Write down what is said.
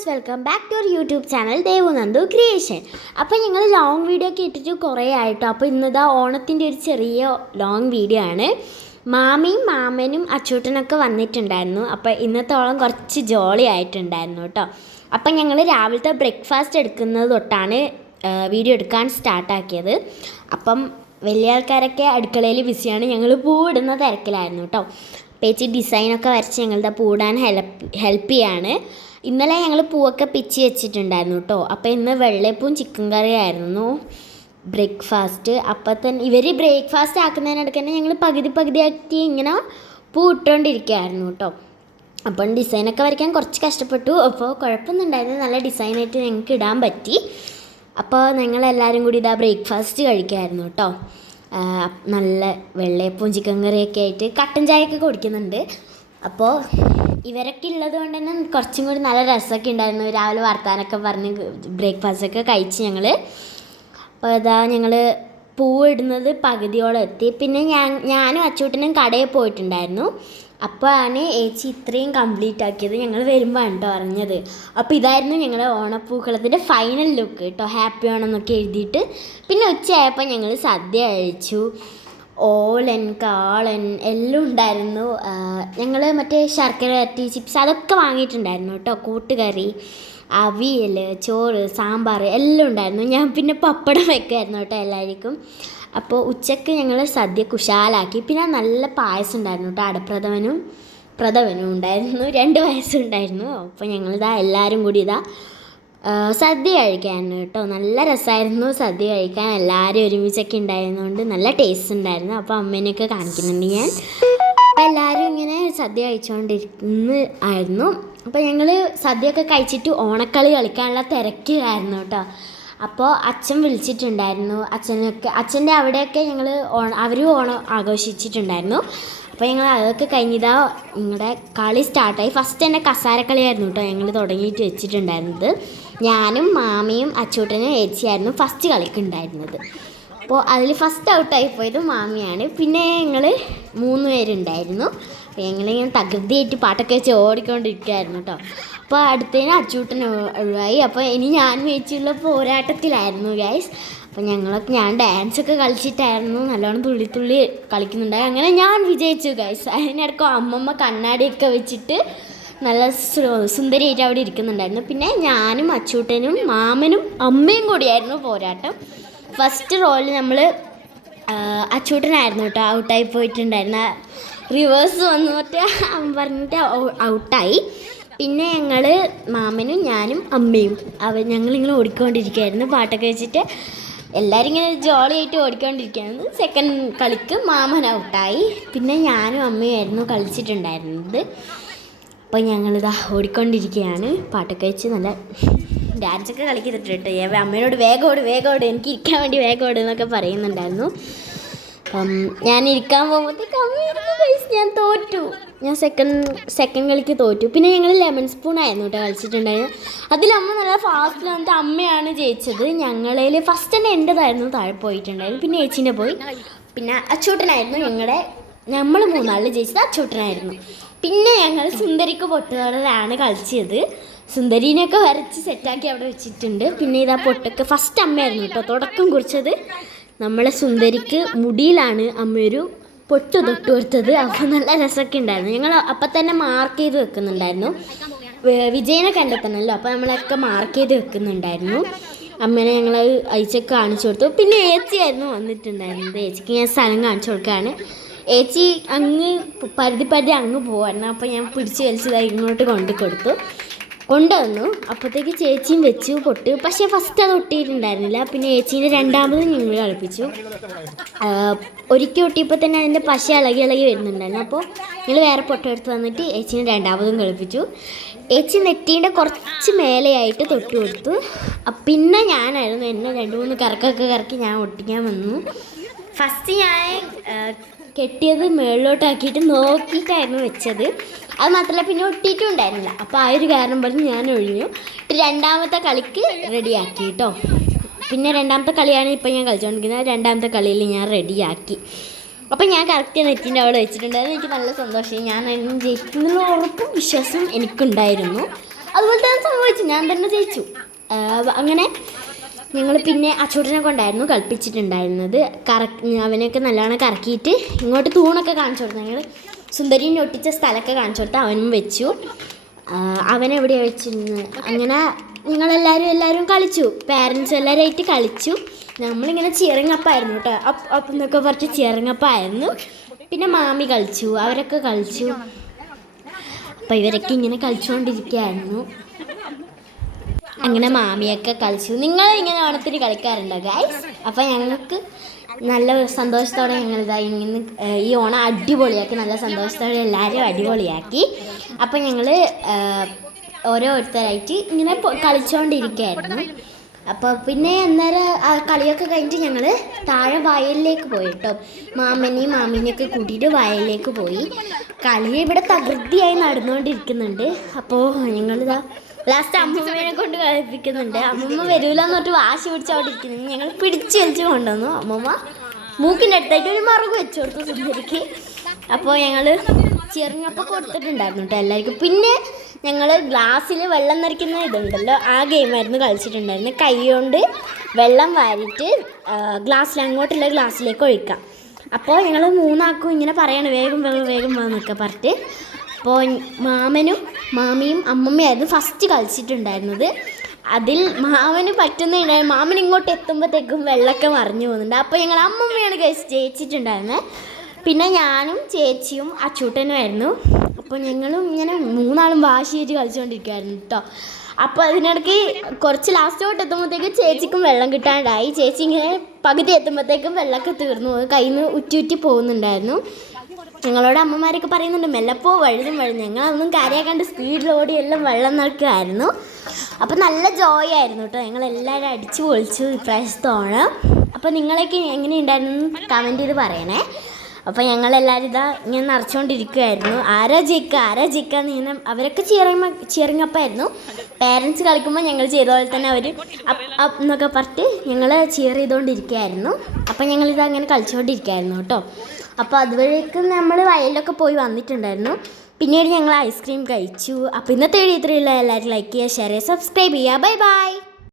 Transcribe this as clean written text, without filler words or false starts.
Guys, welcome back to our YouTube channel Devunandu creation. അപ്പോൾ ഞങ്ങൾ long video ഒക്കെ ഇട്ടിട്ട് കുറേ ആയിട്ടോ. അപ്പോൾ ഇന്നിതാ ഓണത്തിൻ്റെ ഒരു ചെറിയ ലോങ് വീഡിയോ ആണ്. മാമിയും മാമനും അച്ചൂട്ടനൊക്കെ വന്നിട്ടുണ്ടായിരുന്നു. അപ്പോൾ ഇന്നത്തെ ഓണം കുറച്ച് ജോളി ആയിട്ടുണ്ടായിരുന്നു കേട്ടോ. അപ്പം ഞങ്ങൾ രാവിലത്തെ ബ്രേക്ക്ഫാസ്റ്റ് എടുക്കുന്നത് തൊട്ടാണ് വീഡിയോ എടുക്കാൻ സ്റ്റാർട്ടാക്കിയത്. അപ്പം വലിയ ആൾക്കാരൊക്കെ അടുക്കളയിൽ ബിസിയാണ്. ഞങ്ങൾ പൂവിടുന്ന തിരക്കിലായിരുന്നു കേട്ടോ. പേച്ചി ഡിസൈനൊക്കെ വരച്ച് ഞങ്ങളുടെ പൂടാൻ ഹെൽപ്പ് ചെയ്യാണ്. ഇന്നലെ ഞങ്ങൾ പൂവൊക്കെ പിച്ചി വെച്ചിട്ടുണ്ടായിരുന്നു കേട്ടോ. അപ്പോൾ ഇന്ന് വെള്ളയപ്പവും ചിക്കൻ കറിയായിരുന്നു ബ്രേക്ക്ഫാസ്റ്റ്. അപ്പോൾ തന്നെ ഇവർ ബ്രേക്ക്ഫാസ്റ്റ് ആക്കുന്നതിനിടയ്ക്ക് തന്നെ ഞങ്ങൾ പകുതിയാക്കി ഇങ്ങനെ പൂ ഇട്ടുകൊണ്ടിരിക്കുകയായിരുന്നു കേട്ടോ. അപ്പം ഡിസൈനൊക്കെ വരയ്ക്കാൻ കുറച്ച് കഷ്ടപ്പെട്ടു. അപ്പോൾ കുഴപ്പമൊന്നും ഉണ്ടായിരുന്നു, നല്ല ഡിസൈനായിട്ട് ഞങ്ങൾക്ക് ഇടാൻ പറ്റി. അപ്പോൾ ഞങ്ങളെല്ലാവരും കൂടി ഇതാ ബ്രേക്ക്ഫാസ്റ്റ് കഴിക്കുമായിരുന്നു കേട്ടോ. നല്ല വെള്ളയപ്പവും ചിക്കൻ കറിയൊക്കെ ആയിട്ട് കട്ടൻ ചായയൊക്കെ കുടിക്കുന്നുണ്ട്. അപ്പോൾ ഇവരൊക്കെ ഉള്ളത് കൊണ്ട് തന്നെ കുറച്ചും കൂടി നല്ല രസമൊക്കെ ഉണ്ടായിരുന്നു. രാവിലെ വർത്താനൊക്കെ പറഞ്ഞ് ബ്രേക്ക്ഫാസ്റ്റൊക്കെ കഴിച്ച് ഞങ്ങൾ. അപ്പോൾ അതാ ഞങ്ങൾ പൂവിടുന്നത് പകുതിയോളം എത്തി. പിന്നെ ഞാനും അച്ചൂട്ടനും കടയിൽ പോയിട്ടുണ്ടായിരുന്നു. അപ്പോഴാണ് ഏച്ചി ഇത്രയും കംപ്ലീറ്റ് ആക്കിയത്. ഞങ്ങൾ വരുമ്പോൾ കേട്ടോ അറിഞ്ഞത്. അപ്പോൾ ഇതായിരുന്നു ഞങ്ങളുടെ ഓണപ്പൂക്കളത്തിൻ്റെ ഫൈനൽ ലുക്ക് കേട്ടോ. ഹാപ്പി ഓണം എന്നൊക്കെ എഴുതിയിട്ട്. പിന്നെ ഉച്ചയായപ്പോൾ ഞങ്ങൾ സദ്യ കഴിച്ചു. ഓലൻ കാളൻ എല്ലാം ഉണ്ടായിരുന്നു. ഞങ്ങൾ മറ്റേ ശർക്കര വരട്ടി ചിപ്സ് അതൊക്കെ വാങ്ങിയിട്ടുണ്ടായിരുന്നു കേട്ടോ. കൂട്ടുകറി, അവിയൽ, ചോറ്, സാമ്പാർ എല്ലാം ഉണ്ടായിരുന്നു. ഞാൻ പിന്നെ പപ്പടം വെക്കുമായിരുന്നു കേട്ടോ എല്ലാവർക്കും. അപ്പോൾ ഉച്ചയ്ക്ക് ഞങ്ങൾ സദ്യ കുശാലാക്കി. പിന്നെ നല്ല പായസം ഉണ്ടായിരുന്നു കേട്ടോ. പ്രഥമനും ഉണ്ടായിരുന്നു. 2 പായസമുണ്ടായിരുന്നു. അപ്പോൾ ഞങ്ങളിതാ എല്ലാവരും കൂടി സദ്യ കഴിക്കായിരുന്നു കേട്ടോ. നല്ല രസമായിരുന്നു സദ്യ കഴിക്കാൻ. എല്ലാവരും ഒരുമിച്ചൊക്കെ ഉണ്ടായിരുന്നതുകൊണ്ട് നല്ല ടേസ്റ്റ് ഉണ്ടായിരുന്നു. അപ്പോൾ അമ്മേനെയൊക്കെ കാണിക്കുന്നുണ്ട് ഞാൻ. അപ്പോൾ എല്ലാവരും ഇങ്ങനെ സദ്യ കഴിച്ചുകൊണ്ടിരിക്കുന്നു. അപ്പോൾ ഞങ്ങൾ സദ്യയൊക്കെ കഴിച്ചിട്ട് ഓണക്കളി കളിക്കാനുള്ള തിരക്കിലായിരുന്നു കേട്ടോ. അപ്പോൾ അച്ഛൻ വിളിച്ചിട്ടുണ്ടായിരുന്നു. അച്ഛൻ്റെ അവിടെയൊക്കെ അവരും ഓണം ആഘോഷിച്ചിട്ടുണ്ടായിരുന്നു. അപ്പോൾ ഞങ്ങൾ അതൊക്കെ കഴിഞ്ഞിതാ നിങ്ങളുടെ കളി സ്റ്റാർട്ടായി. ഫസ്റ്റ് തന്നെ കസാരക്കളിയായിരുന്നു കേട്ടോ ഞങ്ങൾ തുടങ്ങിയിട്ട് വെച്ചിട്ടുണ്ടായിരുന്നത്. ഞാനും മാമിയും അച്ചൂട്ടനും ഏച്ചിയായിരുന്നു ഫസ്റ്റ് കളിക്കുണ്ടായിരുന്നത്. അപ്പോൾ അതിൽ ഫസ്റ്റ് ഔട്ടായി പോയത് മാമിയാണ്. പിന്നെ ഞങ്ങൾ 3 പേരുണ്ടായിരുന്നു. അപ്പോൾ ഞങ്ങളിങ്ങനെ തകൃതിയായിട്ട് പാട്ടൊക്കെ വെച്ച് ഓടിക്കൊണ്ടിരിക്കുകയായിരുന്നു കേട്ടോ. അപ്പോൾ അടുത്തതിന് അച്ചൂട്ടൻ ഒഴിവായി. അപ്പോൾ ഇനി ഞാൻ വെച്ചുള്ള പോരാട്ടത്തിലായിരുന്നു ഗൈസ്. അപ്പോൾ ഞാൻ ഡാൻസൊക്കെ കളിച്ചിട്ടായിരുന്നു നല്ലോണം തുള്ളി കളിക്കുന്നുണ്ടായി. അങ്ങനെ ഞാൻ വിജയിച്ചു ഗൈസ്. അതിനിടയ്ക്ക് അമ്മമ്മ കണ്ണാടിയൊക്കെ വെച്ചിട്ട് നല്ല സുന്ദരിയായിട്ട് അവിടെ ഇരിക്കുന്നുണ്ടായിരുന്നു. പിന്നെ ഞാനും അച്ചൂട്ടനും മാമനും അമ്മയും കൂടിയായിരുന്നു പോരാട്ടം. ഫസ്റ്റ് റോളിൽ നമ്മൾ അച്ചൂട്ടനായിരുന്നു കേട്ടോ ഔട്ടായി പോയിട്ടുണ്ടായിരുന്ന. റിവേഴ്സ് വന്നു പറഞ്ഞിട്ട് ഔട്ടായി. പിന്നെ ഞങ്ങൾ മാമനും ഞാനും അമ്മയും ഞങ്ങളിങ്ങനെ ഓടിക്കൊണ്ടിരിക്കുകയായിരുന്നു പാട്ടൊക്കെ വെച്ചിട്ട്. എല്ലാവരും ഇങ്ങനെ ജോളിയായിട്ട് ഓടിക്കൊണ്ടിരിക്കുകയായിരുന്നു. സെക്കൻഡ് കളിക്ക് മാമൻ ഔട്ടായി. പിന്നെ ഞാനും അമ്മയുമായിരുന്നു കളിച്ചിട്ടുണ്ടായിരുന്നത്. അപ്പോൾ ഞങ്ങളിതാ ഓടിക്കൊണ്ടിരിക്കുകയാണ് പാട്ടൊക്കെ വെച്ച് നല്ല ഡാൻസൊക്കെ കളിക്കുന്നുണ്ട് കേട്ടോ. അമ്മയോട് വേഗോട് എനിക്ക് ഇരിക്കാൻ വേണ്ടി വേഗോട് എന്നൊക്കെ പറയുന്നുണ്ടായിരുന്നു. അപ്പം ഞാൻ ഇരിക്കാൻ പോകുമ്പോഴത്തേക്ക് ഞാൻ തോറ്റു. ഞാൻ സെക്കൻഡ് കളിക്ക് തോറ്റു. പിന്നെ ഞങ്ങൾ ലെമൺ സ്പൂണായിരുന്നു കേട്ടോ കളിച്ചിട്ടുണ്ടായിരുന്നു. അതിലമ്മ നല്ല ഫാസ്റ്റിൽ വന്നിട്ട് അമ്മയാണ് ജയിച്ചത്. ഞങ്ങളിൽ ഫസ്റ്റ് തന്നെ എൻ്റെതായിരുന്നു താഴെ പോയിട്ടുണ്ടായിരുന്നു. പിന്നെ ഏച്ചീൻ്റെ പോയി. പിന്നെ അച്ചൂട്ടനായിരുന്നു നമ്മൾ 3 ആളിൽ ജയിച്ചത് അച്ചൂട്ടനായിരുന്നു. പിന്നെ ഞങ്ങൾ സുന്ദരിക്ക് പൊട്ടുകടലാണ് കളിച്ചത്. സുന്ദരീനെയൊക്കെ വരച്ച് സെറ്റാക്കി അവിടെ വെച്ചിട്ടുണ്ട്. പിന്നെ ഇതാ പൊട്ടൊക്കെ ഫസ്റ്റ് അമ്മയായിരുന്നു കേട്ടോ തുടക്കം കുറിച്ചത്. നമ്മളെ സുന്ദരിക്ക് മുടിയിലാണ് അമ്മയൊരു പൊട്ട് തൊട്ട് കൊടുത്തത്. അപ്പോൾ നല്ല രസമൊക്കെ ഉണ്ടായിരുന്നു. ഞങ്ങൾ അപ്പം തന്നെ മാർക്ക് ചെയ്ത് വെക്കുന്നുണ്ടായിരുന്നു. വിജയനെ കണ്ടെത്തണമല്ലോ, അപ്പോൾ നമ്മളൊക്കെ മാർക്ക് ചെയ്ത് വെക്കുന്നുണ്ടായിരുന്നു. അമ്മേനെ ഞങ്ങൾ അയച്ചൊക്കെ കാണിച്ചു കൊടുത്തു. പിന്നെ ഏച്ചിയായിരുന്നു വന്നിട്ടുണ്ടായിരുന്നത്. ഏച്ചിക്ക് ഞാൻ സ്ഥലം കാണിച്ചു കൊടുക്കുകയാണ്. ഏച്ചി അങ്ങ് പരുതി അങ്ങ് പോവായിരുന്നു. അപ്പോൾ ഞാൻ പിടിച്ച് വലിച്ചതായി ഇങ്ങോട്ട് കൊണ്ടുവന്നു. അപ്പോഴത്തേക്ക് ചേച്ചിയും വെച്ചു പൊട്ട്. പക്ഷേ ഫസ്റ്റ് അത് ഒട്ടിയിട്ടുണ്ടായിരുന്നില്ല. പിന്നെ ഏച്ചീൻ്റെ രണ്ടാമതും ഞങ്ങൾ കളിപ്പിച്ചു. ഒരിക്കൽ ഒട്ടിയപ്പോൾ തന്നെ അതിൻ്റെ പശ ഇളകി വരുന്നുണ്ടായിരുന്നു. അപ്പോൾ ഞങ്ങൾ വേറെ പൊട്ടെടുത്ത് വന്നിട്ട് ഏച്ചീനെ രണ്ടാമതും കളിപ്പിച്ചു. ഏച്ചി നെറ്റീൻ്റെ കുറച്ച് മേലെയായിട്ട് തൊട്ട് കൊടുത്തു. പിന്നെ ഞാനായിരുന്നു എന്നെ 2-3 കറക്കൊക്കെ കറക്കി ഞാൻ ഒട്ടിക്കാൻ വന്നു. ഫസ്റ്റ് ഞാൻ കെട്ടിയത് മുകളിലോട്ടാക്കിയിട്ട് നോക്കിയിട്ടായിരുന്നു വെച്ചത്. അത് മാത്രമല്ല പിന്നെ ഒട്ടിയിട്ടും ഉണ്ടായിരുന്നില്ല. അപ്പോൾ ആ ഒരു കാരണം പറഞ്ഞ് ഞാൻ ഒഴിഞ്ഞു. രണ്ടാമത്തെ കളിക്ക് റെഡിയാക്കി കേട്ടോ. പിന്നെ രണ്ടാമത്തെ കളിയാണ് ഇപ്പോൾ ഞാൻ കളിച്ചുകൊണ്ടിരിക്കുന്നത്. രണ്ടാമത്തെ കളിയിൽ ഞാൻ റെഡിയാക്കി. അപ്പോൾ ഞാൻ കറക്റ്റ് നെറ്റിൻ്റെ അവിടെ വെച്ചിട്ടുണ്ടായിരുന്നു. എനിക്ക് നല്ല സന്തോഷം. ഞാൻ ജയിക്കുന്നുള്ള ഉറപ്പും വിശ്വാസം എനിക്കുണ്ടായിരുന്നു. അതുപോലെ തന്നെ വെച്ചു, ഞാൻ തന്നെ ജയിച്ചു. അങ്ങനെ ഞങ്ങൾ പിന്നെ അച്ചൂട്ടനെ കൊണ്ടായിരുന്നു കളിപ്പിച്ചിട്ടുണ്ടായിരുന്നത്. അവനെയൊക്കെ നല്ലോണം കറക്കിയിട്ട് ഇങ്ങോട്ട് തൂണൊക്കെ കാണിച്ചു കൊടുത്തു. ഞങ്ങൾ സുന്ദരീനെ ഒട്ടിച്ച സ്ഥലമൊക്കെ കാണിച്ചു കൊടുത്ത് അവനും വെച്ചു. അവനെവിടെയാണ് വെച്ചിരുന്നത്. അങ്ങനെ ഞങ്ങളെല്ലാവരും കളിച്ചു, പാരൻസ് എല്ലാവരുമായിട്ട് കളിച്ചു. നമ്മളിങ്ങനെ ചിയറിങ്ങപ്പായിരുന്നു കേട്ടോ, അപ്പം എന്നൊക്കെ പറഞ്ഞ് ചിയറിങ്ങപ്പായിരുന്നു. പിന്നെ മാമി കളിച്ചു, അവരൊക്കെ കളിച്ചു. അപ്പം ഇവരൊക്കെ ഇങ്ങനെ കളിച്ചുകൊണ്ടിരിക്കുകയായിരുന്നു. അങ്ങനെ മാമിയൊക്കെ കളിച്ചു. നിങ്ങൾ ഇങ്ങനെ ഓണത്തിന് കളിക്കാറുണ്ടോ ഗൈസ്? അപ്പം ഞങ്ങൾക്ക് നല്ല സന്തോഷത്തോടെ ഞങ്ങളിതാ ഇങ്ങനെ ഈ ഓണം അടിപൊളിയാക്കി, നല്ല സന്തോഷത്തോടെ എല്ലാവരും അടിപൊളിയാക്കി. അപ്പം ഞങ്ങൾ ഓരോരുത്തരായിട്ട് ഇങ്ങനെ കളിച്ചുകൊണ്ടിരിക്കുകയായിരുന്നു. അപ്പോൾ പിന്നെ അന്നേരം കളിയൊക്കെ കഴിഞ്ഞിട്ട് ഞങ്ങൾ താഴെ വയലിലേക്ക് പോയി കേട്ടോ. മാമനെയും മാമീനെയൊക്കെ കൂട്ടിയിട്ട് വയലിലേക്ക് പോയി. കളി ഇവിടെ തകൃതിയായി നടന്നുകൊണ്ടിരിക്കുന്നുണ്ട്. അപ്പോൾ ഞങ്ങളിതാ ലാസ്റ്റ് അമ്മമ്മേനെ കൊണ്ട് കളിപ്പിക്കുന്നുണ്ട്. അമ്മമ്മ വരൂലെന്ന് പറഞ്ഞിട്ട് വാശി പിടിച്ച് അവിടെ ഇരിക്കുന്നത്. ഞങ്ങൾ പിടിച്ച് വലിച്ച് കൊണ്ടുവന്നു. അമ്മമ്മ മൂക്കിൻ്റെ അടുത്തായിട്ട് ഒരു മറുക് വെച്ച് കൊടുത്തു സുന്ദരിക്ക്. അപ്പോൾ ഞങ്ങൾ ചെറുങ്ങപ്പം കൊടുത്തിട്ടുണ്ടായിരുന്നു കേട്ടോ എല്ലാവർക്കും. പിന്നെ ഞങ്ങൾ ഗ്ലാസ്സിൽ വെള്ളം നിറയ്ക്കുന്ന ഇതുണ്ടല്ലോ, ആ ഗെയിമായിരുന്നു കളിച്ചിട്ടുണ്ടായിരുന്നു. കൈ കൊണ്ട് വെള്ളം വാരിയിട്ട് ഗ്ലാസ്സിൽ അങ്ങോട്ടുള്ള ഗ്ലാസ്സിലേക്ക് ഒഴിക്കാം. അപ്പോൾ ഞങ്ങൾ മൂന്നാക്കും ഇങ്ങനെ പറയണം വേഗം വേഗം വേഗം എന്നൊക്കെ പറഞ്ഞിട്ട്. അപ്പോൾ മാമനും മാമിയും അമ്മമ്മയായിരുന്നു ഫസ്റ്റ് കളിച്ചിട്ടുണ്ടായിരുന്നത്. അതിൽ മാമന് പറ്റുന്നുണ്ടായിരുന്നു. മാമൻ ഇങ്ങോട്ട് എത്തുമ്പോഴത്തേക്കും വെള്ളമൊക്കെ മറിഞ്ഞു പോകുന്നുണ്ട്. അപ്പോൾ ഞങ്ങൾ അമ്മമ്മയാണ് ജയിച്ചിട്ടുണ്ടായിരുന്നത്. പിന്നെ ഞാനും ചേച്ചിയും അച്ചൂട്ടനുമായിരുന്നു. അപ്പോൾ ഞങ്ങളും ഇങ്ങനെ മൂന്നാളും വാശിയായിട്ട് കളിച്ചുകൊണ്ടിരിക്കുകയായിരുന്നു കേട്ടോ. അപ്പോൾ അതിനിടയ്ക്ക് കുറച്ച് ലാസ്റ്റോട്ട് എത്തുമ്പോഴത്തേക്കും ചേച്ചിക്കും വെള്ളം കിട്ടാണ്ടായി. ചേച്ചി ഇങ്ങനെ പകുതി എത്തുമ്പോഴത്തേക്കും വെള്ളമൊക്കെ തീർന്നു പോകും, കയ്യിൽ നിന്ന് ഉറ്റി പോകുന്നുണ്ടായിരുന്നു. ഞങ്ങളോട് അമ്മമാരൊക്കെ പറയുന്നുണ്ട് മെല്ലപ്പോ വഴുതും. ഞങ്ങളൊന്നും കാര്യമാക്കാണ്ട് സ്പീഡിലോടി എല്ലാം വെള്ളം നിറയ്ക്കുമായിരുന്നു. അപ്പോൾ നല്ല ജോയ് ആയിരുന്നു കേട്ടോ. ഞങ്ങളെല്ലാവരും അടിച്ചു പൊളിച്ചു ഇപ്രാവശ്യത്തോണം. അപ്പോൾ നിങ്ങളൊക്കെ എങ്ങനെയുണ്ടായിരുന്നു കമൻറ്റ് ചെയ്ത് പറയണേ. അപ്പോൾ ഞങ്ങളെല്ലാവരും ഇതാ ഇങ്ങനെ നിറച്ചുകൊണ്ടിരിക്കുമായിരുന്നു. ആരാ ജയിക്കുക ഇങ്ങനെ. അവരൊക്കെ ചിയറിങ്ങപ്പായിരുന്നു. പേരൻസ് കളിക്കുമ്പോൾ ഞങ്ങൾ ചെയ്ത പോലെ തന്നെ അവർ അപ്പ് എന്നൊക്കെ പറഞ്ഞിട്ട് ഞങ്ങൾ ചിയർ ചെയ്തുകൊണ്ടിരിക്കുകയായിരുന്നു. അപ്പോൾ ഞങ്ങളിത് അങ്ങനെ കളിച്ചുകൊണ്ടിരിക്കുകയായിരുന്നു കേട്ടോ. അപ്പോൾ അതുവരേക്കും നമ്മൾ വയലിലൊക്കെ പോയി വന്നിട്ടുണ്ടായിരുന്നു. പിന്നീട് ഞങ്ങൾ ഐസ്ക്രീം കഴിച്ചു. അപ്പോൾ ഇന്നത്തെ വീഡിയോ ഇത്രയുള്ള എല്ലാവരും ലൈക്ക് ചെയ്യുക, ഷെയർ ചെയ്യുക, സബ്സ്ക്രൈബ് ചെയ്യുക. Bye bye.